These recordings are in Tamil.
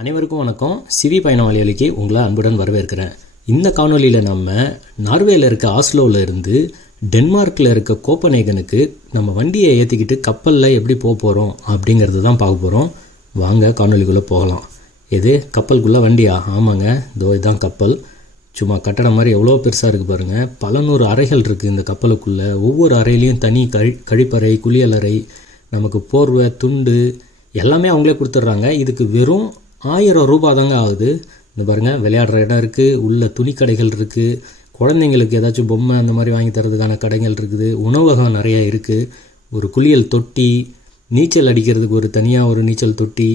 அனைவருக்கும் வணக்கம். சிவி பயண வலையொலிக்கு உங்களை அன்புடன் வரவேற்கிறேன். இந்த காணொலியில் நம்ம நார்வேல இருக்க ஆஸ்லோவில் இருந்து டென்மார்க்கில் இருக்க கோப்பநேகனுக்கு நம்ம வண்டியை ஏற்றிக்கிட்டு கப்பலில் எப்படி போக போகிறோம் அப்படிங்கிறது தான் பார்க்க போகிறோம் வாங்க காணொலிக்குள்ளே போகலாம். எது? கப்பலுக்குள்ளே வண்டியா? ஆமாங்க. இதோ இதுதான் கப்பல். சும்மா கட்டடம் மாதிரி எவ்வளோ பெருசாக இருக்குது பாருங்கள் பல நூறு அறைகள் இருக்குது இந்த கப்பலுக்குள்ளே. ஒவ்வொரு அறையிலையும் தனி கழி கழிப்பறை குளியலறை நமக்கு போர்வை துண்டு எல்லாமே அவங்களே கொடுத்துட்றாங்க. இதுக்கு வெறும் ஆயிரம் ரூபாய் தாங்க ஆகுது. இந்த பாருங்கள் விளையாடுற இடம் இருக்குது உள்ள துணிக்கடைகள் இருக்குது குழந்தைங்களுக்கு ஏதாச்சும் பொம்மை அந்த மாதிரி வாங்கி தரதுக்கான கடைகள் இருக்குது உணவகம் நிறையா இருக்குது ஒரு குளியல் தொட்டி நீச்சல் அடிக்கிறதுக்கு ஒரு தனியாக ஒரு நீச்சல் தொட்டி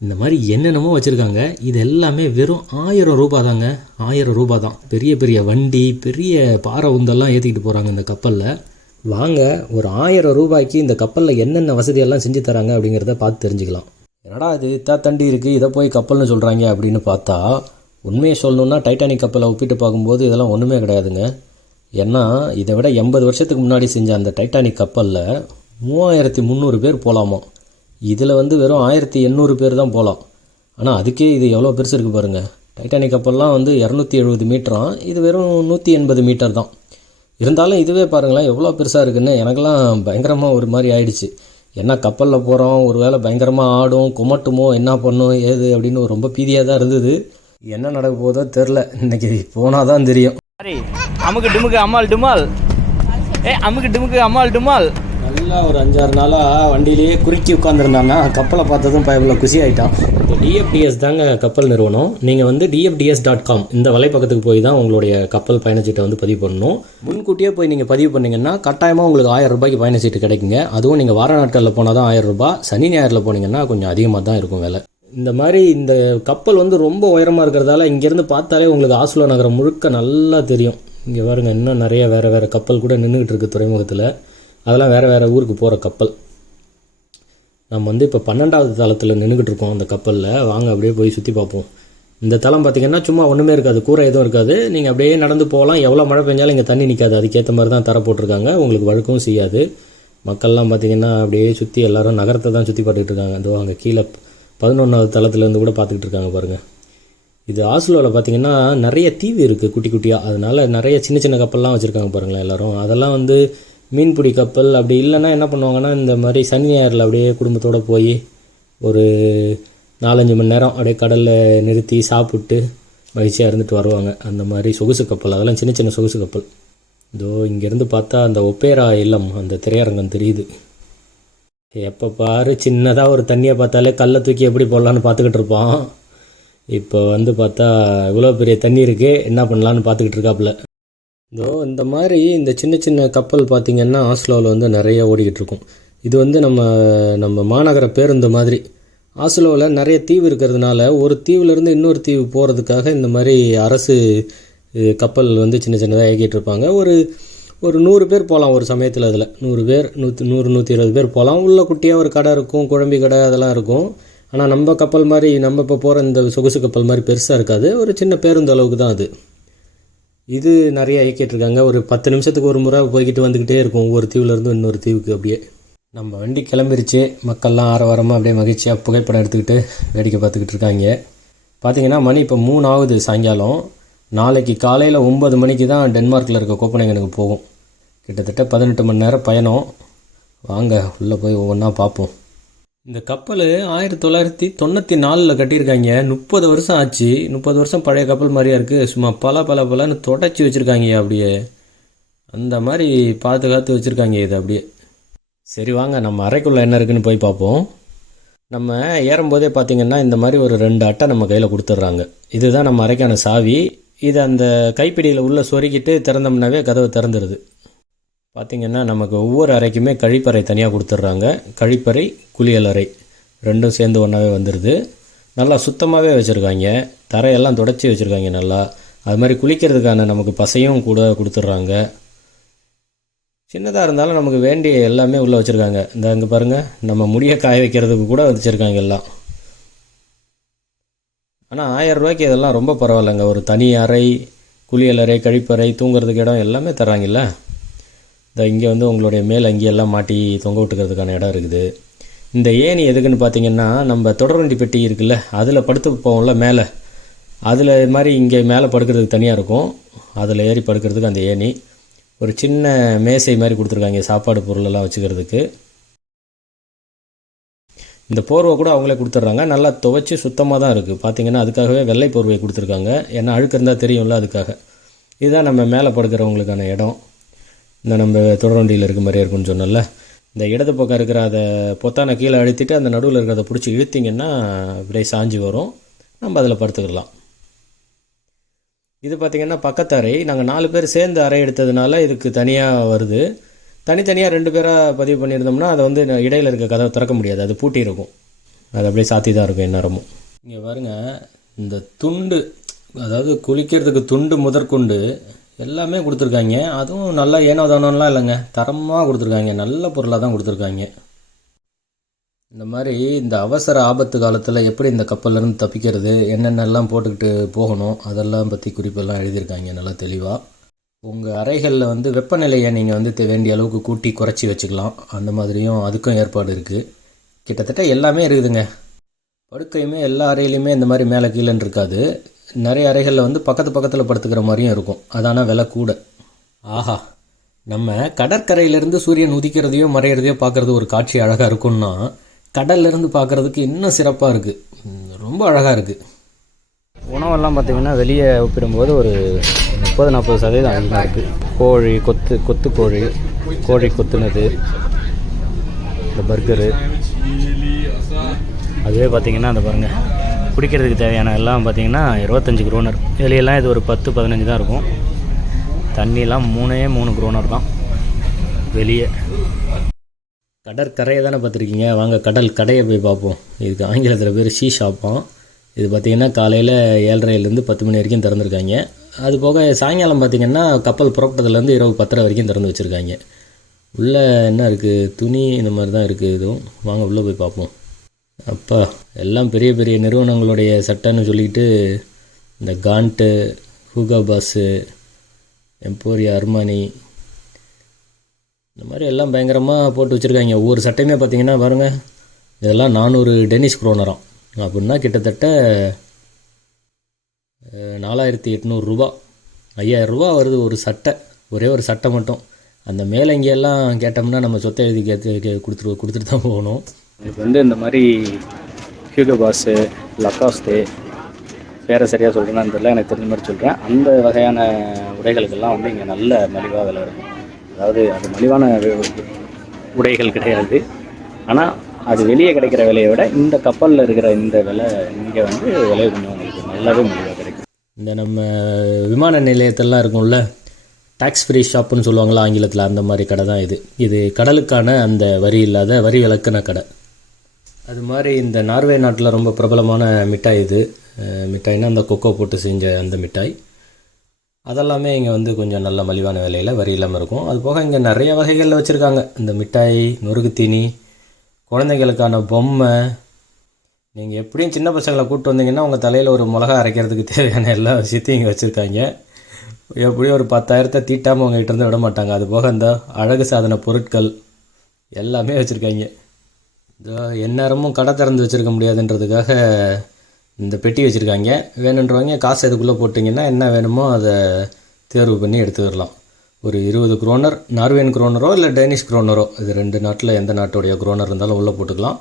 இந்த மாதிரி என்னென்னமோ வச்சுருக்காங்க. இது எல்லாமே வெறும் ஆயிரம் ரூபாய் தாங்க. ஆயிரம் ரூபாய் தான். பெரிய பெரிய வண்டி பெரிய பாறை உந்தெல்லாம் ஏற்றிக்கிட்டு போகிறாங்க இந்த கப்பலில். வாங்க ஒரு ஆயிரம் ரூபாய்க்கு இந்த கப்பலில் என்னென்ன வசதியெல்லாம் செஞ்சு தராங்க அப்படிங்கிறத பார்த்து தெரிஞ்சுக்கலாம். என்னடா இது இத்தா தண்டி இருக்குது இதை போய் கப்பல்னு சொல்கிறாங்க அப்படின்னு பார்த்தா உண்மையை சொல்லணுன்னா டைட்டானிக் கப்பலை ஒப்பிட்டு பார்க்கும்போது இதெல்லாம் ஒன்றுமே கிடையாதுங்க. ஏன்னா இதை விட எண்பது வருஷத்துக்கு முன்னாடி செஞ்ச அந்த டைட்டானிக் கப்பலில் மூவாயிரத்தி முந்நூறு பேர் போகலாமா இதில் வந்து வெறும் ஆயிரத்தி எண்ணூறு பேர் தான் போகலாம் ஆனால் அதுக்கே இது எவ்வளோ பெருசு இருக்குது பாருங்கள் டைட்டானிக் கப்பல்லாம் வந்து இரநூத்தி எழுபது மீட்டராம் இது வெறும் நூற்றி எண்பது மீட்டர் தான். இருந்தாலும் இதுவே பாருங்களேன் எவ்வளோ பெருசாக இருக்குன்னு எனக்கெல்லாம் பயங்கரமாக ஒரு மாதிரி ஆயிடுச்சு. என்ன கப்பலில் போகிறோம் ஒரு வேளை பயங்கரமாக ஆடும் குமட்டுமோ என்ன பண்ணும் ஏது அப்படின்னு ரொம்ப பீதியாக தான் இருந்தது. என்ன நடக்க போதோ தெரில இன்னைக்கு போனால் தான் தெரியும் அமுக்கு டுமுக்கு அம்மாள் டுமால் ஏ அமுக்கு டுமுக்கு அம்மாள் டுமால் நல்லா ஒரு அஞ்சாறு நாளாக வண்டியிலேயே குறுக்கி உட்காந்துருந்தான்னா கப்பலை பார்த்ததும் பயவில் குசி ஆகிட்டான் இப்போ டிஎஃப்டிஎஸ் தாங்க கப்பல் நிறுவனம். நீங்கள் வந்து டிஎஃப்டிஎஸ் டாட் காம் இந்த வலைப்பக்கத்துக்கு போய் தான் உங்களுடைய கப்பல் பயணச்சீட்டை வந்து பதிவு பண்ணணும். முன்கூட்டியே போய் நீங்கள் பதிவு பண்ணீங்கன்னா கட்டாயமாக உங்களுக்கு ஆயிரம் ரூபாய்க்கு பயணச்சீட்டு கிடைக்குங்க. அதுவும் நீங்கள் வார நாட்களில் போனால் தான் ஆயிரம் ரூபாய். சனி ஞாயிறில் போனீங்கன்னா கொஞ்சம் அதிகமாக தான் இருக்கும் வேலை. இந்த மாதிரி இந்த கப்பல் வந்து ரொம்ப உயரமாக இருக்கிறதால இங்கேருந்து பார்த்தாலே உங்களுக்கு ஆசுலா நகரம் முழுக்க நல்லா தெரியும். இங்கே பாருங்க இன்னும் நிறைய வேறு வேறு கப்பல் கூட நின்றுக்கிட்டு இருக்கு துறைமுகத்தில். அதெல்லாம் வேறு வேறு ஊருக்கு போகிற கப்பல். நம்ம வந்து இப்போ பன்னெண்டாவது தளத்தில் நின்றுக்கிட்டு இருக்கோம் அந்த கப்பலில். வாங்க அப்படியே போய் சுற்றி பார்ப்போம். இந்த தளம் பார்த்தீங்கன்னா சும்மா ஒன்றுமே இருக்காது. கூரை எதுவும் இருக்காது. நீங்கள் அப்படியே நடந்து போகலாம். எவ்வளோ மழை பெஞ்சாலும் இங்கே தண்ணி நிற்காது அதுக்கேற்ற மாதிரி தான் தர போட்டிருக்காங்க. உங்களுக்கு வழுக்கவும் செய்யாது. மக்கள்லாம் பார்த்திங்கன்னா அப்படியே சுற்றி எல்லாரும் நகரத்தை தான் சுற்றி பார்த்துக்கிட்டு இருக்காங்க. அதோ அங்கே கீழே பதினொன்றாவது தளத்துலேருந்து கூட பார்த்துக்கிட்டு இருக்காங்க பாருங்கள் இது ஆஸ்லோவில் பார்த்தீங்கன்னா நிறைய தீவு இருக்குது குட்டி குட்டியாக அதனால் நிறைய சின்ன சின்ன கப்பல்லாம் வச்சுருக்காங்க பாருங்களேன் எல்லோரும். அதெல்லாம் வந்து மீன்பிடி கப்பல் அப்படி இல்லைன்னா என்ன பண்ணுவாங்கன்னா இந்த மாதிரி சனி ஞாயிறில் அப்படியே குடும்பத்தோடு போய் ஒரு நாலஞ்சு மணி நேரம் அப்படியே கடலில் நிறுத்தி சாப்பிட்டு மகிழ்ச்சியாக இருந்துட்டு வருவாங்க. அந்த மாதிரி சொகுசு கப்பல். அதெல்லாம் சின்ன சின்ன சொகுசு கப்பல். இதோ இங்கேருந்து பார்த்தா அந்த ஒப்பேரா இல்லம் அந்த திரையரங்கம் தெரியுது. எப்போ பாரு சின்னதாக ஒரு தண்ணியை பார்த்தாலே கல்லை தூக்கி எப்படி போடலான்னு பார்த்துக்கிட்டு இருப்பான். இப்போ வந்து பார்த்தா இவ்வளோ பெரிய தண்ணி இருக்குது என்ன பண்ணலான்னு பார்த்துக்கிட்டு இருக்காப்புல. இதோ இந்த மாதிரி இந்த சின்ன சின்ன கப்பல் பார்த்திங்கன்னா ஆஸ்லோவில் வந்து நிறைய ஓடிக்கிட்டு இருக்கும் இது வந்து நம்ம நம்ம மாநகர பேருந்து மாதிரி. ஆஸ்லோவில் நிறைய தீவு இருக்கிறதுனால ஒரு தீவுலேருந்து இன்னொரு தீவு போகிறதுக்காக இந்த மாதிரி அரசு கப்பல் வந்து சின்ன சின்னதாக இயக்கிட்டு இருப்பாங்க ஒரு ஒரு நூறு பேர் போகலாம் ஒரு சமயத்தில் அதில். நூறு பேர் நூற்றி நூறு நூற்றி இருபது பேர் போகலாம் உள்ள குட்டியாக ஒரு கடை இருக்கும் குழம்பி கடை அதெல்லாம் இருக்கும். ஆனால் நம்ம கப்பல் மாதிரி நம்ம இப்போ போகிற இந்த சொகுசு கப்பல் மாதிரி பெருசாக இருக்காது. ஒரு சின்ன பேருந்து அளவுக்கு தான் அது. இது நிறைய இயக்கிட்டுருக்காங்க. ஒரு பத்து நிமிஷத்துக்கு ஒரு முறை போய்கிட்டு வந்துக்கிட்டே இருக்கும். ஒவ்வொரு தீவுலேருந்து இன்னொரு தீவுக்கு அப்படியே. நம்ம வண்டி கிளம்பிருச்சு. மக்கள்லாம் ஆரவாரமாக அப்படியே மகிழ்ச்சியாக புகைப்படம் எடுத்துக்கிட்டு வேடிக்கை பார்த்துக்கிட்டு இருக்காங்க. பார்த்தீங்கன்னா மணி இப்போ மூணு ஆகுது சாயங்காலம். நாளைக்கு காலையில் ஒம்பது மணிக்கு தான் டென்மார்க்கில் இருக்க கோப்பனைங்கனுக்கு போகும். கிட்டத்தட்ட பதினெட்டு மணி நேரம் பயணம். வாங்க உள்ளே போய் ஒவ்வொன்றா பார்ப்போம். இந்த கப்பல் ஆயிரத்தி தொள்ளாயிரத்தி தொண்ணூற்றி நாலில் கட்டியிருக்காங்க. முப்பது வருஷம் ஆச்சு. முப்பது வருஷம் பழைய கப்பல் மாதிரியா இருக்குது சும்மா பல பல பலன்னு தொடச்சி வச்சுருக்காங்க அப்படியே. அந்த மாதிரி பாதுகாத்து வச்சுருக்காங்க இது அப்படியே. சரி வாங்க நம்ம அறைக்குள்ளே என்ன இருக்குன்னு போய் பார்ப்போம். நம்ம ஏறும்போதே பார்த்தீங்கன்னா இந்த மாதிரி ஒரு ரெண்டு அட்டை நம்ம கையில் கொடுத்துட்றாங்க. இதுதான் நம்ம அறைக்கான சாவி. இது அந்த கைப்பிடியில் உள்ளே சொருகிட்டு திறந்தோம்னாவே கதவு திறந்துடுது பார்த்திங்கன்னா நமக்கு ஒவ்வொரு அறைக்குமே கழிப்பறை தனியாக கொடுத்துட்றாங்க கழிப்பறை குளியலறை ரெண்டும் சேர்ந்து ஒன்றாவே வந்துடுது நல்லா சுத்தமாகவே வச்சுருக்காங்க. தரையெல்லாம் தொடச்சி வச்சுருக்காங்க நல்லா. அது மாதிரி குளிக்கிறதுக்கான நமக்கு பசையும் கூட கொடுத்துட்றாங்க சின்னதாக இருந்தாலும் நமக்கு வேண்டிய எல்லாமே உள்ளே வச்சுருக்காங்க. இந்த அங்கே பாருங்கள் நம்ம முடியை காய வைக்கிறதுக்கு கூட வச்சுருக்காங்க எல்லாம். ஆனால் ஆயிரம் ரூபாய்க்கு இதெல்லாம் ரொம்ப பரவாயில்லைங்க. ஒரு தனி அறை குளியலறை கழிப்பறை தூங்குறதுக்கு இடம் எல்லாமே தராங்கல்ல இந்த இங்கே வந்து உங்களுடைய மேல் அங்கேயெல்லாம் மாட்டி தொங்க விட்டுக்கிறதுக்கான இடம் இருக்குது. இந்த ஏணி எதுக்குன்னு பார்த்தீங்கன்னா நம்ம தொடர்வண்டி பெட்டி இருக்குல்ல அதில் படுத்து போவோம்ல மேலே. அதில் இது மாதிரி இங்கே மேலே படுக்கிறதுக்கு தனியாக இருக்கும். அதில் ஏறி படுக்கிறதுக்கு அந்த ஏணி. ஒரு சின்ன மேசை மாதிரி கொடுத்துருக்காங்க சாப்பாடு பொருளெல்லாம் வச்சுக்கிறதுக்கு. இந்த போர்வை கூட அவங்களே கொடுத்துட்றாங்க. நல்லா துவைச்சி சுத்தமாக தான் இருக்குது பார்த்தீங்கன்னா அதுக்காகவே வெள்ளை போர்வை கொடுத்துருக்காங்க. ஏன்னா அழுக்கு இருந்தால் தெரியும்ல அதுக்காக. இதுதான் நம்ம மேலே படுக்கிறவங்களுக்கான இடம். இந்த நம்ம தொடர்வண்டியில் இருக்க மாதிரியே இருக்கும்னு சொன்னல இந்த இடது பக்கம் இருக்கிற அதை பொத்தானை கீழே அழுத்திட்டு அந்த நடுவில் இருக்கிறத பிடிச்சி இழுத்திங்கன்னா அப்படியே சாஞ்சு வரும். நம்ம அதில் படுத்துக்கலாம். இது பார்த்திங்கன்னா பக்கத்து அறை. நாங்கள் நாலு பேர் சேர்ந்து அறை எடுத்ததுனால இதுக்கு தனியாக வருது. தனித்தனியாக ரெண்டு பேராக பதிவு பண்ணியிருந்தோம்னா அதை வந்து இடையில் இருக்க கதவை திறக்க முடியாது. அது பூட்டி இருக்கும். அது அப்படியே சாத்தி தான் இருக்கும் எந்நேரமும். இங்கே பாருங்க இந்த துண்டு அதாவது குளிக்கிறதுக்கு துண்டு முதற்கொண்டு எல்லாமே கொடுத்துருக்காங்க. அதுவும் நல்லா ஏனோ தானோலாம் இல்லைங்க. தரமாக கொடுத்துருக்காங்க. நல்ல பொருளாக தான் கொடுத்துருக்காங்க. இந்த மாதிரி இந்த அவசர ஆபத்து காலத்தில் எப்படி இந்த கப்பல்லேருந்து தப்பிக்கிறது என்னென்னலாம் போட்டுக்கிட்டு போகணும் அதெல்லாம் பற்றி குறிப்பெல்லாம் எழுதியிருக்காங்க. நல்லா தெளிவாக உங்கள் அறைகளில் வந்து வெப்பநிலையை நீங்கள் வந்து தே- வேண்டிய அளவுக்கு கூட்டி குறைச்சி வச்சுக்கலாம். அந்த மாதிரியும் அதுக்கும் ஏற்பாடு இருக்குது கிட்டத்தட்ட எல்லாமே இருக்குதுங்க. படுக்கையுமே எல்லா அறையிலையுமே இந்த மாதிரி மேலே கீழேன்னு இருக்காது நிறைய அறைகளில் வந்து பக்கத்து பக்கத்தில் படுத்துக்கிற மாதிரியும் இருக்கும். அதான விலை கூட. ஆஹா. நம்ம கடற்கரையிலேருந்து சூரியன் உதிக்கிறதையோ மறையிறதையோ பார்க்குறது ஒரு காட்சி அழகாக இருக்கும்னா கடல்லேருந்து பார்க்குறதுக்கு இன்னும் சிறப்பாக இருக்குது ரொம்ப அழகாக இருக்குது உணவெல்லாம் பார்த்திங்கன்னா வெளியே ஒப்பிடும்போது ஒரு முப்பது நாற்பது சதவீதம் அதிகமாக இருக்குது கோழி கொத்து கொத்து கோழி கோழி கொத்துனது இந்த பர்கரு. அதுவே பார்த்திங்கன்னா அந்த பாருங்கள் குடிக்கிறதுக்கு தேவையான எல்லாம் பார்த்தீங்கன்னா இருபத்தஞ்சி குரோனர் வெளியெல்லாம் இது ஒரு பத்து பதினஞ்சு தான் இருக்கும். தண்ணியெல்லாம் மூணே மூணு குரோனர் தான். வெளியே. கடற்கரையை தானே பார்த்துருக்கீங்க? வாங்க கடல் கடையை போய் பார்ப்போம். இதுக்கு ஆங்கிலத்தில் பேர் ஷீ ஷாப்பாம் இது பார்த்திங்கன்னா காலையில் ஏழரைலேருந்து பத்து மணி வரைக்கும் திறந்துருக்காங்க. அது போக சாயங்காலம் பார்த்திங்கன்னா கப்பல் புறப்பட்டதுலேருந்து இரவு பத்தரை வரைக்கும் திறந்து வச்சுருக்காங்க. உள்ளே என்ன இருக்குது துணி இந்த மாதிரி தான் இருக்குது இதுவும் வாங்க உள்ளே போய் பார்ப்போம். அப்பா எல்லாம் பெரிய பெரிய நிறுவனங்களுடைய சட்டைன்னு சொல்லிக்கிட்டு இந்த Gant Hugo Boss Emporio Armani இந்த மாதிரி எல்லாம் பயங்கரமாக போட்டு வச்சுருக்காங்க. ஒவ்வொரு சட்டையுமே பார்த்தீங்கன்னா பாருங்கள் இதெல்லாம் நானூறு டெனிஸ் குரோனரம். அப்படின்னா கிட்டத்தட்ட நாலாயிரத்தி எட்நூறுரூபா ஐயாயிரரூபா வருது ஒரு சட்டை ஒரே ஒரு சட்டை மட்டும். அந்த மேலங்கியெல்லாம் கேட்டோம்னா நம்ம சொத்தை எழுதி கேட்டு கொடுத்துரு கொடுத்துட்டு தான் போகணும். எனக்கு வந்து இந்த மாதிரி ஹியூகோ பாஸு லக்காஸ்தே பேரை சரியாக சொல்கிறேன்னு தெரியல எனக்கு தெரிஞ்ச மாதிரி சொல்கிறேன் அந்த வகையான உடைகளுக்கெல்லாம் வந்து இங்கே நல்ல மலிவாக விலை இருக்கும். அதாவது அது மலிவான உடைகள் கிடையாது. ஆனால் அது வெளியே கிடைக்கிற விலையை விட இந்த கப்பலில் இருக்கிற இந்த விலை இங்கே வந்து விலை கொஞ்சம் உங்களுக்கு நல்லாவே மலிவாக கிடைக்கும். இந்த நம்ம விமான நிலையத்தெல்லாம் இருக்கும்ல டாக்ஸ் ஃப்ரீ ஷாப்புன்னு சொல்லுவாங்களா ஆங்கிலத்தில் அந்த மாதிரி கடை தான் இது. இது கடலுக்கான அந்த வரி இல்லாத வரி விலக்கின கடை. அது மாதிரி இந்த நார்வே நாட்டில் ரொம்ப பிரபலமான மிட்டாய் இது. மிட்டாய்னா அந்த கொக்கோ போட்டு செஞ்ச அந்த மிட்டாய். அதெல்லாமே இங்கே வந்து கொஞ்சம் நல்ல மலிவான விலையில் வரி இல்லாமல் இருக்கும். அது போக இங்கே நிறைய வகைகளில் வச்சுருக்காங்க. இந்த மிட்டாய் நொறுக்கு தீனி குழந்தைகளுக்கான பொம்மை. நீங்கள் எப்படியும் சின்ன பசங்களை கூப்பிட்டு வந்தீங்கன்னா உங்கள் தலையில் ஒரு மிளகா அரைக்கிறதுக்கு தேவையான எல்லா விஷயத்தையும் இங்கே வச்சுருக்காங்க. எப்படியும் ஒரு பத்தாயிரத்தை தீட்டாமல் உங்கள்கிட்ட இருந்து விட மாட்டாங்க. அது போக இந்த அழகு சாதன பொருட்கள் எல்லாமே வச்சுருக்காங்க. இதோ எந்நேரமும் கடை திறந்து வச்சுருக்க முடியாதுன்றதுக்காக இந்த பெட்டி வச்சுருக்காங்க. வேணுன்றவங்க காசு இதுக்குள்ளே போட்டிங்கன்னா என்ன வேணுமோ அதை தேர்வு பண்ணி எடுத்து வரலாம். ஒரு இருபது குரோனர் நார்வேன் குரோனரோ இல்லை டேனிஷ் குரோனரோ இது ரெண்டு நாட்டில் எந்த நாட்டுடைய குரோனர் இருந்தாலும் உள்ளே போட்டுக்கலாம்.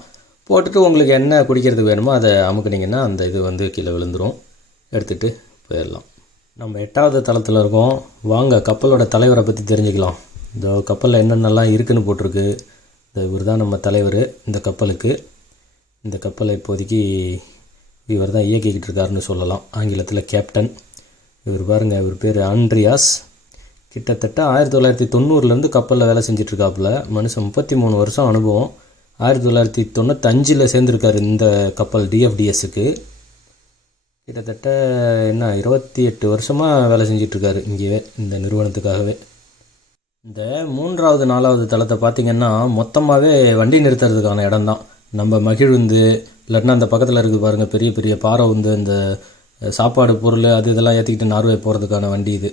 போட்டுட்டு உங்களுக்கு என்ன குடிக்கிறதுக்கு வேணுமோ அதை அமுக்குனிங்கன்னா அந்த இது வந்து கீழே விழுந்துடும் எடுத்துகிட்டு போயிடலாம் நம்ம எட்டாவது தளத்தில் இருக்கோம். வாங்க கப்பலோட தலைவரை பற்றி தெரிஞ்சுக்கலாம். இந்த கப்பலில் என்னென்னலாம் இருக்குன்னு போட்டிருக்கு. இந்த இவர் தான் நம்ம தலைவர் இந்த கப்பலுக்கு. இந்த கப்பலை இப்போதைக்கு இவர் தான் இயக்கிக்கிட்டு இருக்காருன்னு சொல்லலாம். ஆங்கிலத்தில் கேப்டன். இவர் பாருங்க இவர் பேர் ஆண்ட்ரியாஸ். கிட்டத்தட்ட ஆயிரத்தி தொள்ளாயிரத்தி தொண்ணூறுலேருந்து கப்பலில் வேலை செஞ்சிட்ருக்காப்புல. மனுஷன் முப்பத்தி மூணு வருஷம் அனுபவம். ஆயிரத்தி தொள்ளாயிரத்தி தொண்ணூத்தஞ்சில் சேர்ந்துருக்காரு இந்த கப்பல் டிஎஃப்டிஎஸ்க்கு கிட்டத்தட்ட என்ன இருபத்தி எட்டு வருஷமாக வேலை செஞ்சிட்ருக்காரு இங்கேயே இந்த நிறுவனத்துக்காகவே. இந்த மூன்றாவது நாலாவது தளத்தை பார்த்தீங்கன்னா மொத்தமாகவே வண்டி நிறுத்துறதுக்கான இடம் தான் நம்ம மகிழுந்து இல்லாட்டினா அந்த பக்கத்தில் இருக்குது பாருங்கள் பெரிய பெரிய பாறை உந்து இந்த சாப்பாடு பொருள் அது இதெல்லாம் ஏற்றிக்கிட்டு நார்வே போகிறதுக்கான வண்டி இது.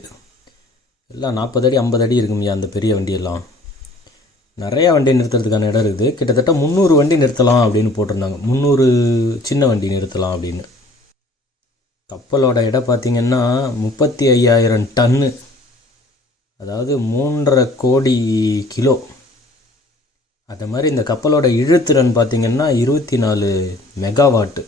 எல்லாம் நாற்பது அடி ஐம்பது அடி இருக்கும்யா அந்த பெரிய வண்டியெல்லாம். நிறையா வண்டி நிறுத்துறதுக்கான இடம் இருக்குது. கிட்டத்தட்ட முந்நூறு வண்டி நிறுத்தலாம் அப்படின்னு போட்டிருந்தாங்க. முந்நூறு சின்ன வண்டி நிறுத்தலாம் அப்படின்னு. கப்பலோட இடம் பார்த்திங்கன்னா முப்பத்தி ஐயாயிரம் டன்னு. அதாவது மூன்றரை கோடி கிலோ. அது மாதிரி இந்த கப்பலோட இழுத்திறன் பார்த்திங்கன்னா இருபத்தி நாலு மெகாவாட்டு.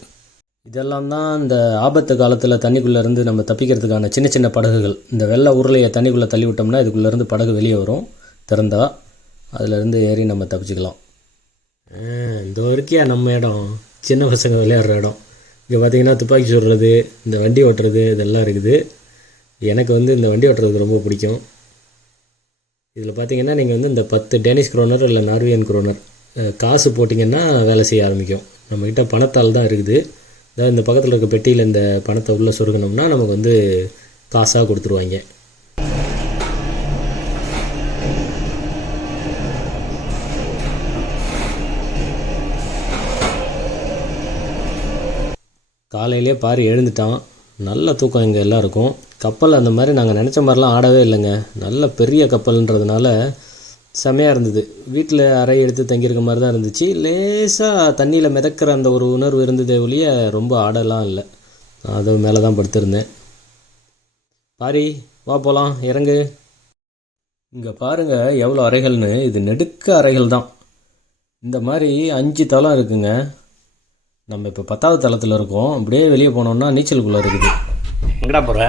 இதெல்லாம் தான் இந்த ஆபத்து காலத்தில் தண்ணிக்குள்ளேருந்து நம்ம தப்பிக்கிறதுக்கான சின்ன சின்ன படகுகள். இந்த வெள்ளை உருளையை தண்ணிக்குள்ளே தள்ளி விட்டோம்னா இதுக்குள்ளேருந்து படகு வெளியே வரும் திறந்தா அதுலேருந்து ஏறி நம்ம தப்பிச்சுக்கலாம். இந்த வரைக்கும் நம்ம இடம்? சின்ன பசங்க விளையாடுற இடம். இங்கே பார்த்தீங்கன்னா துப்பாக்கி சுடுறது இந்த வண்டி ஓட்டுறது இதெல்லாம் இருக்குது. எனக்கு வந்து இந்த வண்டி ஓட்டுறதுக்கு ரொம்ப பிடிக்கும். இதில் பார்த்தீங்கன்னா நீங்கள் வந்து இந்த பத்து டேனிஷ் குரோனர் இல்லை நார்வியன் குரோனர் காசு போட்டிங்கன்னா வேலை செய்ய ஆரம்பிக்கும். நம்மக்கிட்ட பணத்தால் தான் இருக்குது. அதாவது இந்த பக்கத்தில் இருக்க பெட்டியில் இந்த பணத்தை உள்ளே சொருகணும்னா நமக்கு வந்து காசாக கொடுத்துருவாங்க. காலையிலே பாரி எழுந்துட்டான். நல்ல தூக்கம் இங்கே எல்லாருக்கும் கப்பல் அந்த மாதிரி நாங்கள் நினச்ச மாதிரிலாம் ஆடவே இல்லைங்க. நல்ல பெரிய கப்பல்ன்றதுனால செமையாக இருந்தது. வீட்டில் அறை எடுத்து தங்கியிருக்க மாதிரி தான் இருந்துச்சு. லேசாக தண்ணியில் மிதக்கிற அந்த ஒரு உணர்வு இருந்ததே ஒழிய ரொம்ப ஆடலாம் இல்லை. நான் அது மேலே தான் படுத்திருந்தேன். பாரி வா போகலாம் இறங்கு. இங்கே பாருங்கள் எவ்வளோ அறைகள்னு. இது நெடுக்க அறைகள் தான். இந்த மாதிரி அஞ்சு தளம் இருக்குங்க. நம்ம இப்போ பத்தாவது தளத்தில் இருக்கோம். அப்படியே வெளியே போனோம்னா நீச்சலுக்குள்ளே இருக்குது. எங்கடா போற?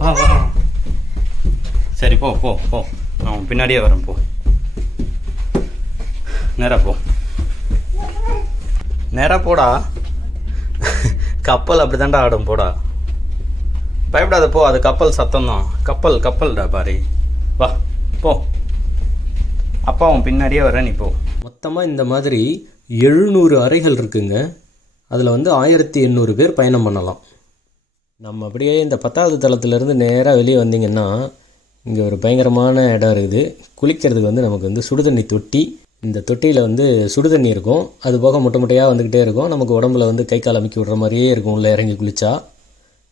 வா வா சரி போ போ போ. நான் உன் பின்னாடியே வரேன் போ. நேராக போ. நேராக போடா. கப்பல் அப்படி தாண்டா ஆடும் போடா. பயப்படாத போ. அது கப்பல் சத்தம் தான் கப்பல் கப்பல்டா பாரி. வா போ. அப்பா உன் பின்னாடியே வரேன் நீ போ. மொத்தமாக இந்த மாதிரி எழுநூறு அறைகள் இருக்குங்க. அதில் வந்து ஆயிரத்தி எண்ணூறு பேர் பயணம் பண்ணலாம். நம்ம அப்படியே இந்த பத்தாவது தளத்துலேருந்து நேராக வெளியே வந்தீங்கன்னா இங்கே ஒரு பயங்கரமான இடம் இருக்குது. குளிக்கிறதுக்கு வந்து நமக்கு வந்து சுடுதண்ணி தொட்டி. இந்த தொட்டியில் வந்து சுடுதண்ணி இருக்கும். அது போக முட்டை முட்டையாக வந்துக்கிட்டே இருக்கும். நமக்கு உடம்புல வந்து கை கால் அமுக்கி விடுற மாதிரியே இருக்கும் உள்ளே இறங்கி குளிச்சா.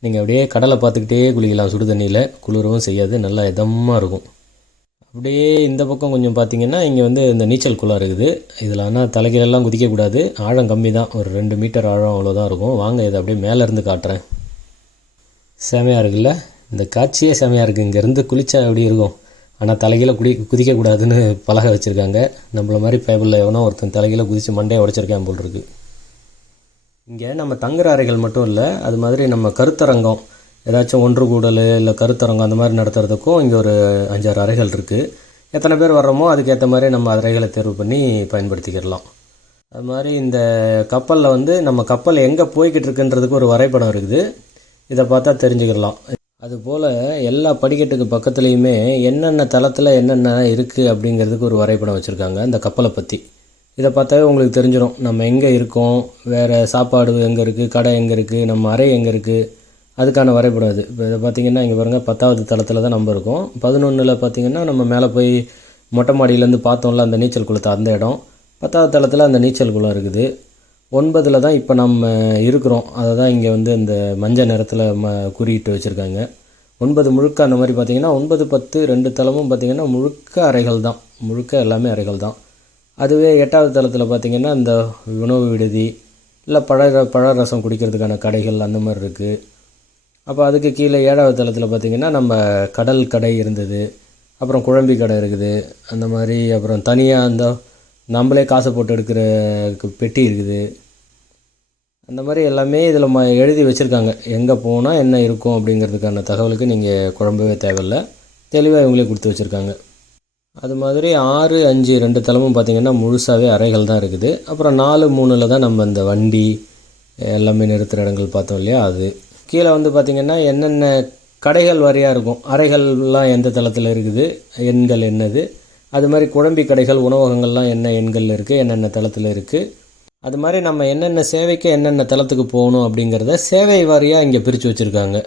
நீங்கள் அப்படியே கடலை பார்த்துக்கிட்டே குளிக்கலாம் சுடுதண்ணியில். குளிரவும் செய்யாது. நல்லா இதமாக இருக்கும். அப்படியே இந்த பக்கம் கொஞ்சம் பார்த்தீங்கன்னா இங்கே வந்து இந்த நீச்சல் குளம் இருக்குது. இதில் ஆனால் தலைகீழெல்லாம் குதிக்கக்கூடாது. ஆழம் கம்மி தான் ஒரு ரெண்டு மீட்டர் ஆழம் அவ்வளோதான் இருக்கும். வாங்க இதை அப்படியே மேலேருந்து காட்டுறேன். செமையாக இருக்குல்ல? இந்த காட்சியே செமையாக இருக்குது இங்கேருந்து குளிச்சா எப்படி இருக்கும்? ஆனால் தலைகீழ குடி குதிக்கக்கூடாதுன்னு பலகை வச்சுருக்காங்க. நம்மள மாதிரி பேபிளில் எவனோ ஒருத்தன் தலைகீழ குதித்து மண்டையை உடைச்சிருக்கேன் போல் இருக்கு. இங்கே நம்ம தங்குற அறைகள் மட்டும் இல்லை அது மாதிரி நம்ம கருத்தரங்கம் ஏதாச்சும் ஒன்று கூடல் இல்லை கருத்தரங்கம் அந்த மாதிரி நடத்துறதுக்கும் இங்கே ஒரு அஞ்சாறு அறைகள் இருக்குது எத்தனை பேர் வர்றோமோ அதுக்கேற்ற மாதிரி நம்ம அறைகளை தேர்வு பண்ணி பயன்படுத்திக்கிடலாம். அது மாதிரி இந்த கப்பலில் வந்து நம்ம கப்பல் எங்கே போய்கிட்டு இருக்குன்றதுக்கு ஒரு வரைபடம் இருக்குது. இதை பார்த்தா தெரிஞ்சுக்கிடலாம். அதுபோல் எல்லா படிக்கட்டுக்கு பக்கத்துலேயுமே என்னென்ன தளத்தில் என்னென்ன இருக்குது அப்படிங்கிறதுக்கு ஒரு வரைபடம் வச்சுருக்காங்க இந்த கப்பலை பற்றி இதை பார்த்தாவே உங்களுக்கு தெரிஞ்சிடும் நம்ம எங்கே இருக்கோம் வேறு சாப்பாடு எங்கே இருக்குது கடை எங்கே இருக்குது நம்ம அறை எங்கே இருக்குது அதுக்கான வரைபடம் இது. இப்போ இதை பார்த்தீங்கன்னா இங்கே பாருங்கள் பத்தாவது தளத்தில் தான் நம்ம இருக்கோம். பதினொன்றில் பார்த்தீங்கன்னா நம்ம மேலே போய் மொட்டை மாடியிலேருந்து பார்த்தோம்ல அந்த நீச்சல் குளத்தை அந்த இடம். பத்தாவது தளத்தில் அந்த நீச்சல் குளம் இருக்குது. ஒன்பதில் தான் இப்போ நம்ம இருக்கிறோம். அதை தான் இங்கே வந்து இந்த மஞ்சள் நிறத்தில் ம குறியிட்டு வச்சுருக்காங்க. ஒன்பது முழுக்க அந்த மாதிரி பார்த்திங்கன்னா ஒன்பது பத்து ரெண்டு தளமும் பார்த்தீங்கன்னா முழுக்க அறைகள் தான். முழுக்க எல்லாமே அறைகள் தான். அதுவே எட்டாவது தளத்தில் பார்த்தீங்கன்னா இந்த உணவு விடுதி இல்லை பழ பழ ரசம் குடிக்கிறதுக்கான கடைகள் அந்த மாதிரி இருக்குது அப்போ அதுக்கு கீழே ஏழாவது தளத்தில் பார்த்திங்கன்னா நம்ம கடல் கடை இருந்தது. அப்புறம் குழம்பி கடை இருக்குது. அந்த மாதிரி அப்புறம் தனியாக அந்த நம்மளே காசை போட்டு எடுக்கிற பெட்டி இருக்குது. அந்த மாதிரி எல்லாமே இதில் ம எழுதி வச்சுருக்காங்க. எங்கே போனால் என்ன இருக்கும் அப்படிங்கிறதுக்கான தகவலுக்கு நீங்கள் குழம்பவே தேவையில்லை. தெளிவாக இவங்களே கொடுத்து வச்சுருக்காங்க. அது மாதிரி ஆறு அஞ்சு ரெண்டு தளமும் பார்த்திங்கன்னா முழுசாகவே அறைகள் தான் இருக்குது. அப்புறம் நாலு மூணில் தான் நம்ம இந்த வண்டி எல்லாமே நிறுத்துகிற இடங்கள் பார்த்தோம் இல்லையா? அது. கீழே வந்து பார்த்திங்கன்னா என்னென்ன கடைகள் வரையாக இருக்கும். அறைகள்லாம் எந்த தளத்தில் இருக்குது? எண்கள் என்னது? அது மாதிரி குழம்பி கடைகள் உணவகங்கள்லாம் என்ன எண்களில் இருக்குது என்னென்ன தளத்தில் இருக்குது அது மாதிரி நம்ம என்னென்ன சேவைக்கு என்னென்ன தளத்துக்கு போகணும் அப்படிங்கிறத சேவை வாரியாக இங்கே பிரித்து வச்சுருக்காங்க.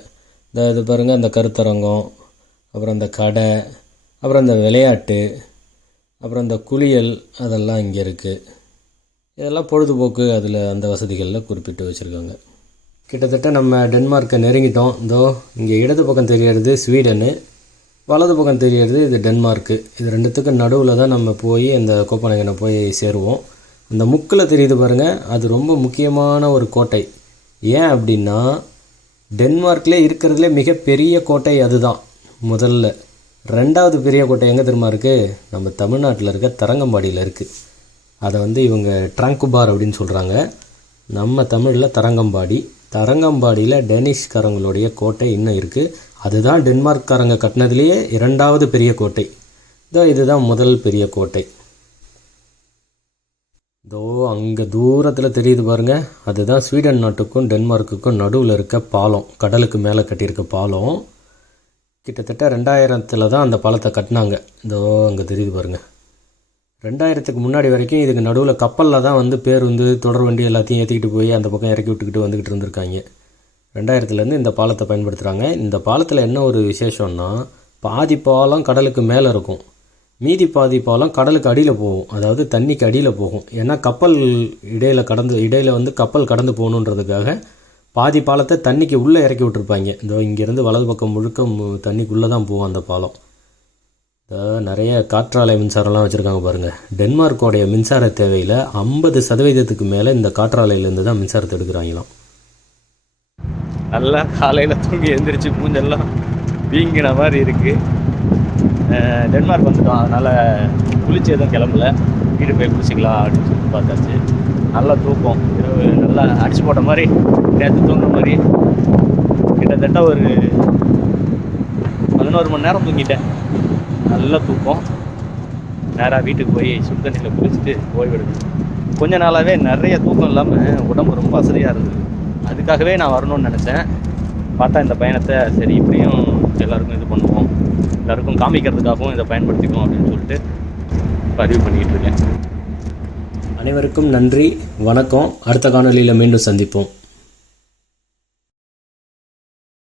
இந்த இது பாருங்கள் அந்த கருத்தரங்கம் அப்புறம் அந்த கடை அப்புறம் அந்த விளையாட்டு அப்புறம் இந்த குளியல் அதெல்லாம் இங்கே இருக்குது இதெல்லாம் பொழுதுபோக்கு அதில் அந்த வசதிகளில் குறிப்பிட்டு வச்சுருக்காங்க. கிட்டத்தட்ட நம்ம டென்மார்க்கை நெருங்கிட்டோம். இதோ இங்கே இடது பக்கம் தெரியறது ஸ்வீடனு. வலது பக்கம் தெரியறது இது டென்மார்க்கு இது ரெண்டுத்துக்கும் நடுவில் தான் நம்ம போய் இந்த கோப்பனகனை போய் சேருவோம். அந்த முக்கில் தெரியுது பாருங்கள் அது ரொம்ப முக்கியமான ஒரு கோட்டை. ஏன் அப்படின்னா டென்மார்க்கில் இருக்கிறதுலே மிகப்பெரிய கோட்டை அதுதான் முதல்ல. ரெண்டாவது பெரிய கோட்டை எங்கே தெரியுமா இருக்குது நம்ம தமிழ்நாட்டில் இருக்க தரங்கம்பாடியில் இருக்குது அதை வந்து இவங்க ட்ரங்குபார் அப்படின்னு சொல்கிறாங்க நம்ம தமிழில் தரங்கம்பாடி. தரங்கம்பாடியில் டெனிஷ்காரங்களுடைய கோட்டை இன்னும் இருக்குது அதுதான் டென்மார்க்காரங்க கட்டினதுலேயே இரண்டாவது பெரிய கோட்டை. இதோ இதுதான் முதல் பெரிய கோட்டை. இதோ அங்கே தூரத்தில் தெரியுது பாருங்க. அதுதான் ஸ்வீடன் நாட்டுக்கும் டென்மார்க்குக்கும் நடுவில் இருக்க பாலம். கடலுக்கு மேலே கட்டியிருக்க பாலம். கிட்டத்தட்ட ரெண்டாயிரத்தில் தான் அந்த பாலத்தை கட்டினாங்க. இதோ அங்கே தெரியுது பாருங்க. ரெண்டாயிரத்துக்கு முன்னாடி வரைக்கும் இதுக்கு நடுவில் கப்பலில் தான் வந்து பேருந்து தொடர் வண்டி எல்லாத்தையும் ஏற்றிக்கிட்டு போய் அந்த பக்கம் இறக்கி விட்டுக்கிட்டு வந்துக்கிட்டு இருந்திருக்காங்க. ரெண்டாயிரத்துலேருந்து இந்த பாலத்தை பயன்படுத்துகிறாங்க இந்த பாலத்தில் என்ன ஒரு விசேஷம்னா பாதி பாலம் கடலுக்கு மேலே இருக்கும். மீதி பாதி பாலம் கடலுக்கு அடியில் போகும். அதாவது தண்ணிக்கு அடியில் போகும். ஏன்னா கப்பல் இடையில் கடந்து இடையில் வந்து கப்பல் கடந்து போகணுன்றதுக்காக பாதி பாலத்தை தண்ணிக்கு உள்ளே இறக்கி விட்டுருப்பாங்க. இந்த இங்கேருந்து வலது பக்கம் முழுக்க தண்ணிக்குள்ளே தான் போகும் அந்த பாலம். நிறைய காற்றாலை மின்சாரம்லாம் வச்சுருக்காங்க பாருங்கள் டென்மார்க்கோடைய மின்சார தேவையில் ஐம்பது சதவீதத்துக்கு மேலே இந்த காற்றாலையிலேருந்து தான் மின்சாரத்தை எடுக்கிறாங்களாம். நல்லா காலையில் தூங்கி எழுந்திரிச்சு மூஞ்செல்லாம் வீங்கின மாதிரி இருக்குது டென்மார்க் வந்துட்டோம். அதனால் குளிச்சு எதுவும் கிளம்பல. வீடு போய் குளிச்சிக்கலாம் அப்படின்னு சொல்லிட்டு பார்த்தாச்சு. நல்லா தூக்கம். இரவு நல்லா அடிச்சு போட்ட மாதிரி நேற்று தூங்குற மாதிரி. கிட்டத்தட்ட ஒரு பதினோரு மணி நேரம் தூங்கிட்டேன். நல்லா தூக்கம். நேராக வீட்டுக்கு போய் சுடுதண்ணியில் குளிச்சுட்டு ஓய்வெடுக்கணும் கொஞ்ச நாளாகவே நிறைய தூக்கம் இல்லாமல் உடம்பு ரொம்ப அசதியாக இருந்தது. அதுக்காகவே நான் வரணும்னு நினச்சேன். பார்த்தா இந்த பயணத்தை சரி இப்படியும் எல்லாருக்கும் இது பண்ணுவோம். எல்லாருக்கும் காமிக்கிறதுக்காகவும் இதை பயன்படுத்திக்கும் அப்படின்னு சொல்லிட்டு பதிவு பண்ணிக்கிட்டு இருக்கேன். அனைவருக்கும் நன்றி வணக்கம். அடுத்த காணொளியில் மீண்டும் சந்திப்போம்.